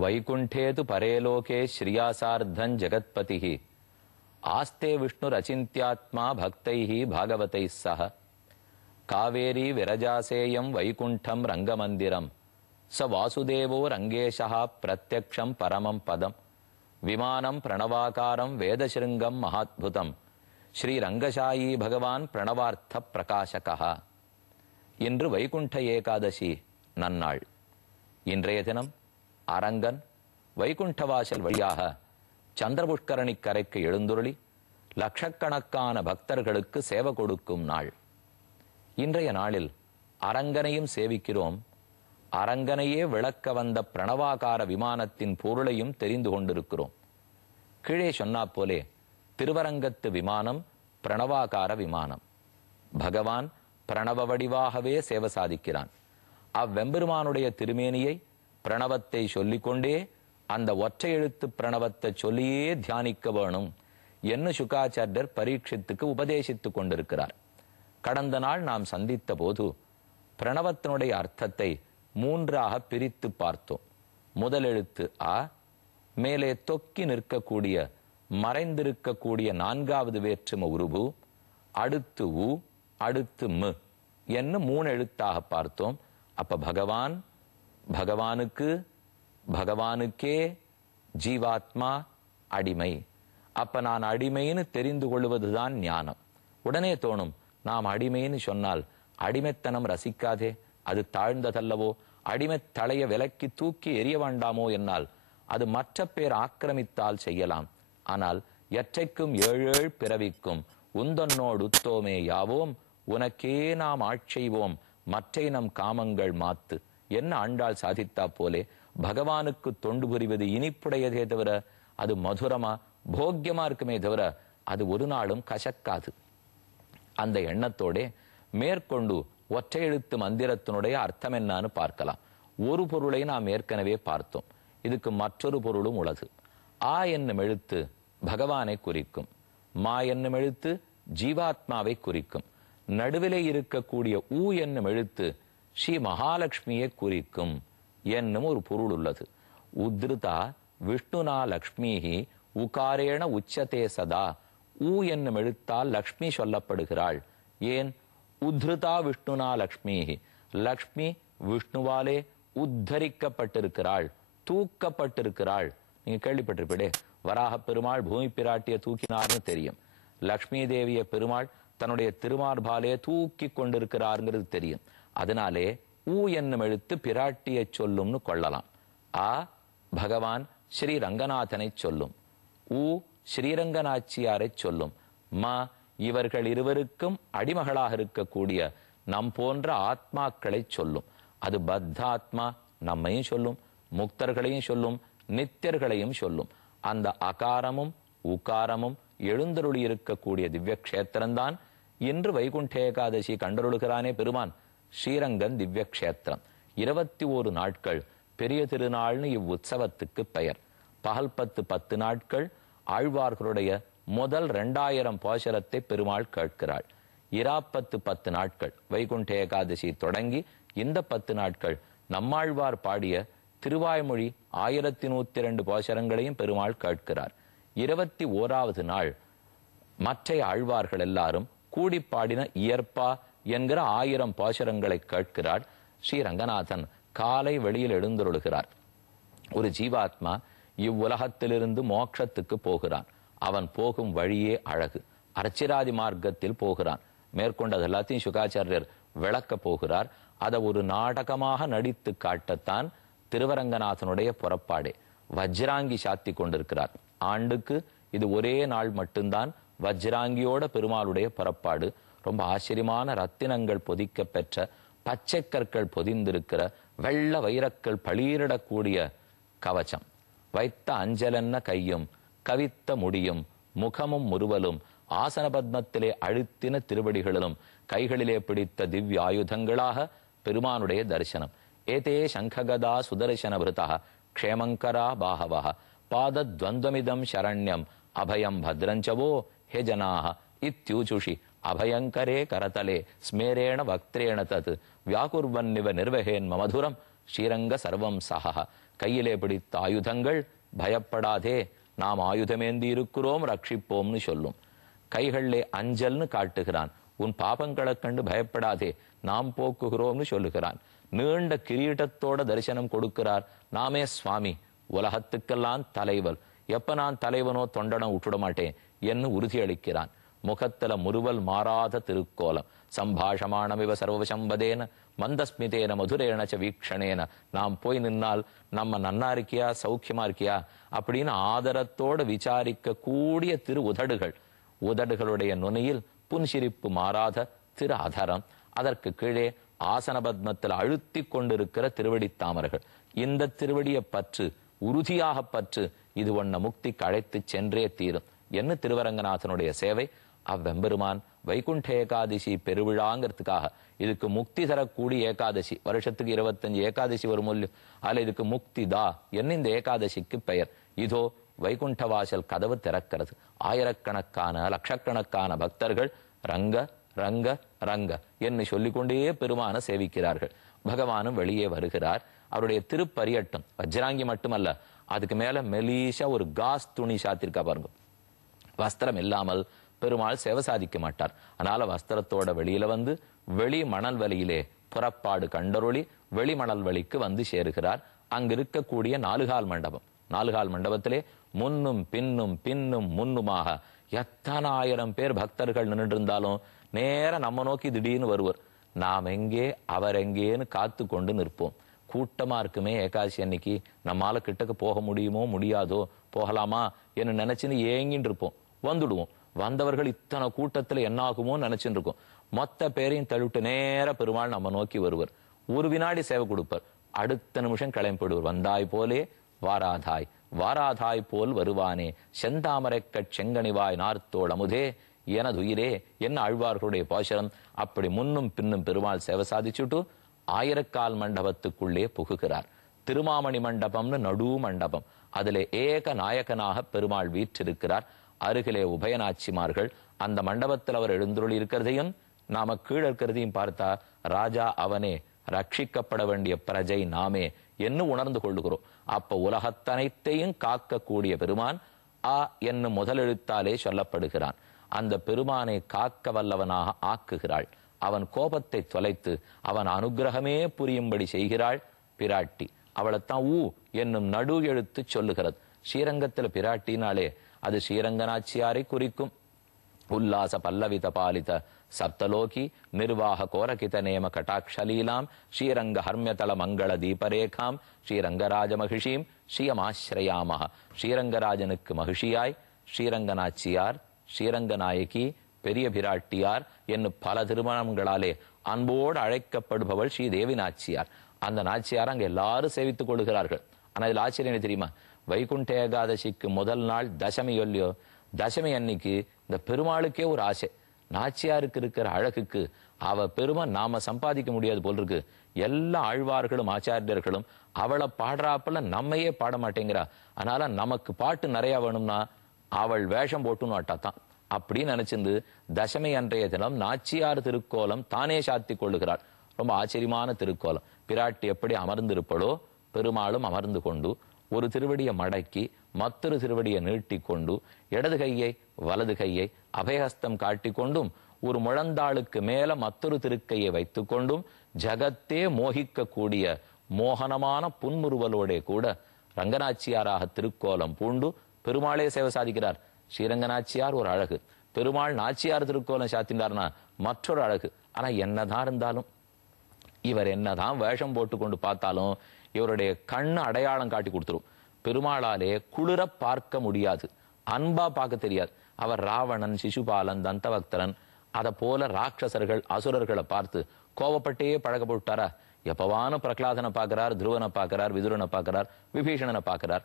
वैकुंठे तु परेलोके श्रियासार्धं जगत्पतिः आस्ते विष्णुरचिन्त्यात्मा भक्तैः भागवतैः सह कावेरी विरजासेयं वैकुंठं रंगमंदिरं स वासुदेवो रंगेशः प्रत्यक्षं परमं पदं विमानं प्रणवाकारं वेदशृंगं महाद्भुतं श्रीरंगशायी भगवान प्रणवार्थ प्रकाशकः இன்று வைகுண்ட ஏகாதசி நன்னாள். இன்றைய தினம் அரங்கன் வைகுண்டவாசல் வழியாக சந்திரபுஷ்கரணி கரைக்கு எழுந்துருளி லட்சக்கணக்கான பக்தர்களுக்கு சேவை கொடுக்கும் நாள். இன்றைய நாளில் அரங்கனையும் சேவிக்கிறோம். அரங்கனையே விளக்க வந்த பிரணவாகார விமானத்தின் பொருளையும் தெரிந்து கொண்டிருக்கிறோம். கீழே சொன்னா போலே திருவரங்கத்து விமானம் பிரணவாகார விமானம். பகவான் பிரணவ வடிவாகவே சேவை சாதிக்கிறான். அவ்வெம்பெருமானுடைய திருமேனியை பிரணவத்தை சொல்லிக்கொண்டே அந்த ஒற்றை எழுத்து பிரணவத்தை சொல்லியே தியானிக்க வேணும் என்று சுகாச்சாரியர் பரீட்சித்துக்கு உபதேசித்துக் கொண்டிருக்கிறார். கடந்த நாள் நாம் சந்தித்த போது பிரணவத்தினுடைய அர்த்தத்தை மூன்றாக பிரித்து பார்த்தோம். முதல் எழுத்து ஆ, மேலே தொக்கி நிற்கக்கூடிய மறைந்திருக்கக்கூடிய நான்காவது வேற்றும உருபு, அடுத்து உ, அடுத்து மு என்று மூணு எழுத்தாக பார்த்தோம். அப்ப பகவான், பகவானுக்கு, பகவானுக்கே ஜீவாத்மா அடிமை. அப்ப நான் அடிமைன்னு தெரிந்து கொள்வதுதான் ஞானம். உடனே தோணும், நாம் அடிமைன்னு சொன்னால் அடிமைத்தனம் ரசிக்காதே, அது தாழ்ந்ததல்லவோ, அடிமை தலைய விலக்கி தூக்கி எரிய வேண்டாமோ என்னால் அது மற்ற பேர் ஆக்கிரமித்தால் செய்யலாம். ஆனால் எற்றைக்கும் ஏழேழ் பிறவிக்கும் உந்தன்னோடு உத்தோமே யாவோம், உனக்கே நாம் ஆட்செய்வோம், மற்றை நம் காமங்கள் மாத்து என்ன ஆண்டாள் சாதித்தா போலே பகவானுக்கு தொண்டு புரிவது இனிப்புடையதே தவிர அது மதுரமா போக்கியமா இருக்குமே தவிர அது ஒரு நாளும் கசக்காது. அந்த எண்ணத்தோட மேற்கொண்டு ஒற்றை எழுத்து மந்திரத்தினுடைய அர்த்தம் என்னன்னு பார்க்கலாம். ஒரு பொருளை நாம் ஏற்கனவே பார்த்தோம். இதுக்கு மற்றொரு பொருளும் உள்ளது. ஆ என்னும் எழுத்து பகவானை குறிக்கும், மா என்னும் எழுத்து ஜீவாத்மாவை குறிக்கும், நடுவிலே இருக்கக்கூடிய ஊ என்னும் எழுத்து ஸ்ரீ மகாலட்சுமியை குறிக்கும் என்னும் ஒரு பொருள் உள்ளது. உத்ருதா விஷ்ணுனா லக்ஷ்மிஹி உகாரேண உச்சதே சதா. ஊ என்னும் எழுத்தால் லக்ஷ்மி சொல்லப்படுகிறாள். ஏன்? உத்ருதா விஷ்ணுனா லக்ஷ்மிஹி, லக்ஷ்மி விஷ்ணுவாலே உத்தரிக்கப்பட்டிருக்கிறாள், தூக்கப்பட்டிருக்கிறாள். நீங்க கேள்விப்பட்டிருப்பீடே, வராக பெருமாள் பூமி பிராட்டிய தூக்கினார்னு தெரியும். லக்ஷ்மி தேவிய பெருமாள் தன்னுடைய திருமார்பாலே தூக்கி கொண்டிருக்கிறார்ங்கிறது தெரியும். அதனாலே ஊ என்னும் எழுத்து பிராட்டியை சொல்லும்னு கொள்ளலாம். ஆ பகவான் ஸ்ரீ ரங்கநாதனை சொல்லும், ஊ ஸ்ரீரங்கநாச்சியாரை சொல்லும், மா இவர்கள் இருவருக்கும் அடிமகளாக இருக்கக்கூடிய நம் போன்ற ஆத்மாக்களை சொல்லும். அது பத்தாத்மா நம்மையும் சொல்லும், முக்தர்களையும் சொல்லும், நித்தியர்களையும் சொல்லும். அந்த அகாரமும் உகாரமும் எழுந்தருளி இருக்கக்கூடிய திவ்ய கஷேத்திரம்தான் இன்று வைகுண்ட ஏகாதசி கண்டருளுகிறானே பெருமான், ஸ்ரீரங்கன் திவ்ய கஷேத்திரம். 21 நாட்கள் பெரிய திருநாள்னு இவ்வுற்சவத்துக்கு பெயர். பகல் 10 நாட்கள் ஆழ்வார்களுடைய முதல் 2000 பாசுரத்தை பெருமாள் கேட்கிறாள். இராப்பத்து 10 நாட்கள் வைகுண்ட ஏகாதசி தொடங்கி இந்த 10 நாட்கள் நம்மாழ்வார் பாடிய திருவாய்மொழி 1102 பாசுரங்களையும் பெருமாள் கேட்கிறார். 21வது நாள் மற்ற ஆழ்வார்கள் எல்லாரும் கூடி பாடின இயற்பா என்கிற 1000 பாசுரங்களை கேட்கிறார். ஸ்ரீ ரங்கநாதன் காலை வெளியில் எழுந்தருளுகிறார். ஒரு ஜீவாத்மா இவ்வுலகத்திலிருந்து மோட்சத்துக்கு போகிறான். அவன் போகும் வழியே அழகு. அர்ச்சிராதி மார்க்கத்தில் போகிறான். மேற்கொண்டது எல்லாத்தையும் சுகாச்சாரியர் விளக்க போகிறார். அதை ஒரு நாடகமாக நடித்து காட்டத்தான் திருவரங்கநாதனுடைய புறப்பாடே. வஜ்ராங்கி சாத்தி கொண்டிருக்கிறார். ஆண்டுக்கு இது ஒரே நாள் மட்டும்தான் வஜ்ராங்கியோட பெருமாளுடைய புறப்பாடு. ரொம்ப ஆச்சரியமான ரத்தினங்கள் பொதிக்க பெற்ற பச்சை கற்கள் பொதிந்திருக்கிற வெள்ள வைரக்கள் பளீரிடக்கூடிய கவச்சம், வைத்த அஞ்சலென்ன கையும் கவித்த முடியும் முகமும் முறுவலும் ஆசன பத்மத்திலே அழுத்தின திருவடிகளிலும் கைகளிலே பிடித்த திவ்ய ஆயுதங்களாக பெருமானுடைய தரிசனம். ஏதே சங்ககதா சுதர்சன விருதா க்ஷேமங்கரா பாகவா பாதத்வந்தமிதம் சரண்யம் அபயம் பத்ரஞ்சவோ ஹே ஜனாஹ இத்யூசுஷி அபயங்கரே கரதலே ஸ்மேரேண வக்திரேண தத் வியாகுர்வன்னிவ நிர்வகேன் மமதுரம் ஸ்ரீரங்க சர்வம் சஹ கையிலே பிடித்த ஆயுதங்கள் பயப்படாதே, நாம் ஆயுதமேந்தி இருக்கிறோம், ரட்சிப்போம்னு சொல்லும். கைகளிலே அஞ்சல்னு காட்டுகிறான். உன் பாபங்களைக் கண்டு பயப்படாதே, நாம் போக்குகிறோம்னு சொல்லுகிறான். நீண்ட கிரீடத்தோட தரிசனம் கொடுக்கிறார். நாமே சுவாமி, உலகத்துக்கெல்லாம் தலைவர், எப்ப நான் தலைவனோ தொண்டனை விட்டுட மாட்டேன் என்று உறுதியளிக்கிறான். முகத்துல முறுவல் மாறாத திருக்கோலம். சம்பாஷமானமிவ சர்வசம்பதேன மந்தஸ்மிதேன மதுரேணச்ச வீக்ஷணேன. நாம் போய் நின்னால் நம்ம நன்னா இருக்கியா, சௌக்கியமா இருக்கியா அப்படின்னு ஆதரத்தோடு விசாரிக்க கூடிய திரு உதடுகள். உதடுகளுடைய நுனியில் புன்சிரிப்பு மாறாத திரு அதரம். அதற்கு கீழே ஆசன பத்மத்தில் அழுத்தி கொண்டிருக்கிற திருவடி தாமர்கள். இந்த திருவடியை பற்று, உறுதியாக பற்று, இது ஒன்ன முக்திக்கு அழைத்து சென்றே தீரும் என்ன திருவரங்கநாதனுடைய சேவை. அவ்வெம்பெருமான் வைகுண்ட ஏகாதசி பெருவிழாங்கிறதுக்காக இதுக்கு முக்தி தரக்கூடிய ஏகாதசி, வருஷத்துக்கு 25 ஏகாதசி வரும் இல்லையோ, அல்ல இதுக்கு முக்தி தா என்ன இந்த ஏகாதசிக்கு பெயர். இதோ வைகுண்ட வாசல் கதவு திறக்கிறது. ஆயிரக்கணக்கான லட்சக்கணக்கான பக்தர்கள் ரங்க ரங்க ரங்க என்று சொல்லிக்கொண்டே பெருமான சேவிக்கிறார்கள். பகவானும் வெளியே வருகிறார். அவருடைய திருப்பரியட்டம் வஜ்ராங்கி மட்டுமல்ல, அதுக்கு மேல மெலீஷா ஒரு காஸ் துணி சாத்திருக்கா பாருங்க. வஸ்திரம் இல்லாமல் பெருமாள் சேவை சாதிக்க மாட்டார். அதனால வஸ்திரத்தோட வெளியில வந்து வெளி மணல் வெளியிலே புறப்பாடு கண்டருளி வெளி மணல் வெளிக்கு வந்து சேருகிறார். அங்க இருக்கக்கூடிய 4 மண்டபம். 4 மண்டபத்திலே முன்னும் பின்னும் பின்னும் முன்னுமாக எத்தனை ஆயிரம் பேர் பக்தர்கள் நின்று இருந்தாலும் நேர நம்ம நோக்கி திடீர்னு வருவர். நாம் எங்கே அவர் எங்கேன்னு காத்து கொண்டு நிற்போம். கூட்டமா இருக்குமே ஏகாதசி அன்னைக்கு, நம்மால கிட்டக்கு போக முடியுமோ முடியாதோ, போகலாமா என்று நினைச்சுன்னு ஏங்கின்னு இருப்போம். வந்துடுவோம். வந்தவர்கள் இத்தனை கூட்டத்துல என்ன ஆகுமோ நினைச்சுட்டு இருக்கோம். மொத்த பேரையும் தள்ளிட்டு நேர பெருமாள் நம்ம நோக்கி வருவர். ஒரு வினாடி சேவை கொடுப்பார். அடுத்த நிமிஷம் கிளம்பிடுவர். வந்தாய் போலே வாராதாய், வாராதாய் போல் வருவானே, செந்தாமரைக்கட் செங்கனிவாய் நார்த்தோள் அமுதே எனதுயிரே என்ன ஆழ்வார்களுடைய பாசுரம். அப்படி முன்னும் பின்னும் பெருமாள் சேவை சாதிச்சுட்டு 1000 மண்டபத்துக்குள்ளே புகுகிறார். திருமாமணி மண்டபம்னு நடு மண்டபம். அதிலே ஏக நாயகனாக பெருமாள் வீற்றிருக்கிறார். அருகிலே உபயநாச்சிமார்கள். அந்த மண்டபத்தில் அவர் எழுந்துருளி இருக்கிறதையும் நாம கீழே இருக்கிறதையும் பார்த்தா ராஜா அவனே, ரட்சிக்கப்பட வேண்டிய பிரஜை நாமே என்று உணர்ந்து கொள்ளுகிறோம். அப்ப உலகத்தனைத்தையும் காக்கக்கூடிய பெருமான் ஆ என்னும் முதலெழுத்தாலே சொல்லப்படுகிறான். அந்த பெருமானை காக்க வல்லவனாக ஆக்குகிறாள். அவன் கோபத்தை தொலைத்து அவன் அனுகிரகமே புரியும்படி செய்கிறாள் பிராட்டி. அவளைத்தான் ஊ என்னும் நடு எழுத்து சொல்லுகிறது. ஸ்ரீரங்கத்தில் பிராட்டினாலே அது ஸ்ரீரங்கநாச்சியாரை குறிக்கும். உல்லாச பல்லவித பாலித சப்தலோகி நிர்வாக கோரகித நேம கட்டாட்சலீலாம் ஸ்ரீரங்க ஹர்மியதள மங்கள தீபரேகாம் ஸ்ரீரங்கராஜ மகிஷீம் ஸ்ரீயமாஸ்ரயாமஹ. ஸ்ரீரங்கராஜனுக்கு மகிஷியாய் ஸ்ரீரங்கநாச்சியார், ஸ்ரீரங்கநாயகி, பெரிய பிராட்டியார் என்னும் பல திருமணங்களாலே அன்போடு அழைக்கப்படுபவள் ஸ்ரீதேவி நாச்சியார். அந்த நாச்சியார் அங்க எல்லாரும் சேவித்துக் கொள்கிறார்கள். ஆனா இதுல ஆச்சரியம் தெரியுமா, வைகுண்ட ஏகாதசிக்கு முதல் நாள் தசமி இல்லையோ, தசமி அன்னைக்கு இந்த பெருமாளுக்கே ஒரு ஆசை. நாச்சியாருக்கு இருக்கிற அழகுக்கு அவ பெருமை நாம சம்பாதிக்க முடியாது போல் இருக்கு. எல்லா ஆழ்வார்களும் ஆச்சாரியர்களும் அவளை பாடுறாப்புல நம்மையே பாட மாட்டேங்கிறா. அதனால நமக்கு பாட்டு நிறைய வேணும்னா அவள் வேஷம் போட்டுன்னு வாட்டாத்தான் அப்படின்னு நினைச்சிருந்து தசமி அன்றைய தினம் நாச்சியார் திருக்கோலம் தானே சாத்தி கொள்ளுகிறாள். ரொம்ப ஆச்சரியமான திருக்கோலம். பிராட்டி எப்படி அமர்ந்திருப்படோ பெருமாளும் அமர்ந்து கொண்டு ஒரு திருவடியை மடக்கி மற்றொரு திருவடியை நீட்டி கொண்டு இடது கையை வலது கையை அபயஹஸ்தம் காட்டி கொண்டும் ஒரு முழந்தாளுக்கு மேல மற்றொரு திருக்கையை வைத்து கொண்டும் ஜகத்தே மோகிக்க கூடிய மோகனமான புன்முறுவலோட கூட ரங்கநாச்சியாராக திருக்கோலம் பூண்டு பெருமாளே சேவை சாதிக்கிறார். ஸ்ரீரங்கநாச்சியார் ஒரு அழகு, பெருமாள் நாச்சியார் திருக்கோலம் சாத்தினார்னா மற்றொரு அழகு. ஆனா என்னதான் இருந்தாலும் இவர் என்னதான் வேஷம் போட்டு கொண்டு பார்த்தாலும் இவருடைய கண்ணு அடையாளம் காட்டி கொடுத்துரும். பெருமாளாலே குளிர பார்க்க முடியாது, அன்பா பார்க்க தெரியாது. அவர் ராவணன், சிசுபாலன், தந்தபக்தரன், அதை போல ராட்சசர்கள் அசுரர்களை பார்த்து கோவப்பட்டே பழக்கப்பட்டாரா? எப்பவான பிரகலாதனை பார்க்கிறார், துருவனை பார்க்கிறார், விதுரனை பார்க்கிறார், விபீஷணனை பார்க்கிறார்.